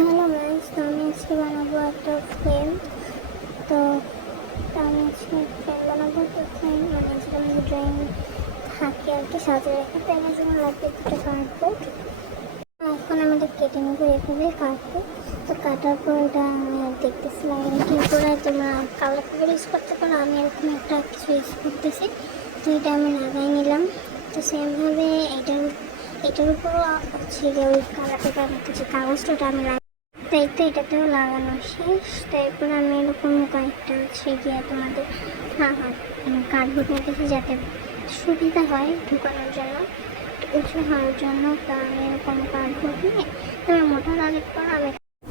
Hello guys তো আমি আজকে বানাবো একটা ফ্রেম তো আমি আজকে ফ্রেম বানাবো তো ফ্রেম মানে যেটা আমাদের ড্রয়িং থাকে আর কি, সাজিয়ে রেখে, তো এর জন্য লাগবে দুটো কার্ডবোর্ড এখন আমাদের কেটে নেব এভাবে কাটবো তো কাটার পর এটা আমি দেখতেছিলাম এটা কী করে তোমরা কালার পেপার ইউজ করতে পারো, আমি এরকম একটা কিছু ইউজ করতেছি। তো এটা আমি লাগাই নিলাম। তো সেমভাবে এটার এটার উপরও হচ্ছে ওই কালার পেপার যে কাগজটা আমি তাই তো এটাতেও লাগানো শেষ। তারপর আমি এরকম কয়েকটা হচ্ছে গিয়ে তোমাদের হ্যাঁ হ্যাঁ কার্ডবোর্ড নিতেছি যাতে সুবিধা হয় ঢুকানোর জন্য উঁচু হওয়ার জন্য, তো আমি এরকম কার্ডবোর্ড নিয়ে তবে মোটা লাগার পর আমি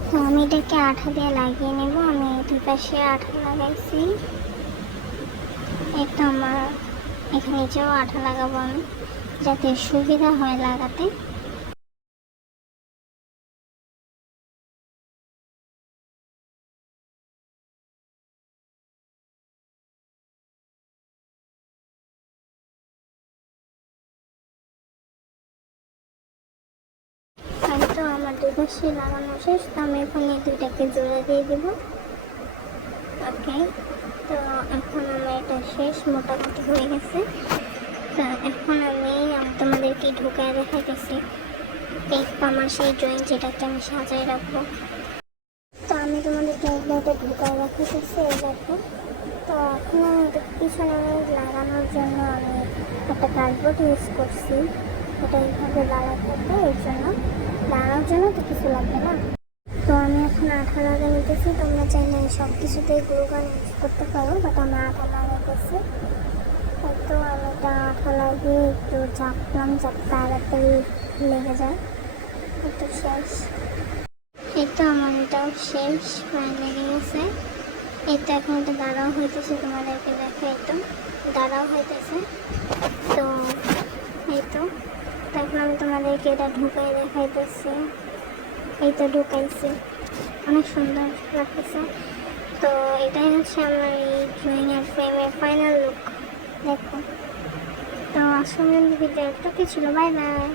তো আমি এটাকে আঠা দিয়ে লাগিয়ে নেব। আমি দুই পাশে আঠা লাগাইছি। এটা আমার এখানে নিচেও আঠা লাগাবো আমি, যাতে সুবিধা হয় লাগাতে। তো আমার দুই পাশে লাগানো শেষ। তো আমি এখানে দুইটাকে জোড়া দিয়ে দিব। ওকে, তো এখন আমার এটা শেষ, মোটামুটি হয়ে গেছে। তো এখন আমি তোমাদেরকে ঢুকায় দেখাইতেছি এই আমার সেই ড্রয়িং যেটাকে আমি সাজায় রাখব। তো আমি তোমাদেরকে ড্রয়িংটা ঢুকায় দেখাইতেছি এই দেখো। তো এখন আমি পিছনে লাগানোর জন্য আমি একটা কার্ডবোর্ড ইউজ করছি। এটা এইভাবে লাগাতে থাকবে এর জন্য। লাগানোর জন্য তো কিছু লাগবে না। তো আমি এখন আঠা লাগা নিতেছি, তোমরা চাইলে সব কিছুতেই গ্লু গান ইউজ করতে পারো বাট আমি আঠা লাগাইতেছি তো আমি এটা আঠা লাগিয়ে একটু চাপলাম, যাতে তাড়াতাড়ি লেগে যায়। একটু শেষ। এই তো আমার এটাও শেষ প্রায় লেগে গেছে তো এখন এটা দাঁড়াও হইতেছে তোমাদেরকে দেখো তো। দাঁড়াও হইতেছে। তো আমি এটা ঢুকাই দেখাইতেছে। এইটা ঢুকাইছে। অনেক সুন্দর লাগতেছে। তো এটাই হচ্ছে আমার এই ড্রয়িংয়ের ফ্রেমের ফাইনাল লুক দেখো। তো আসলে ভিডিও একটা কি ছিল। Bye bye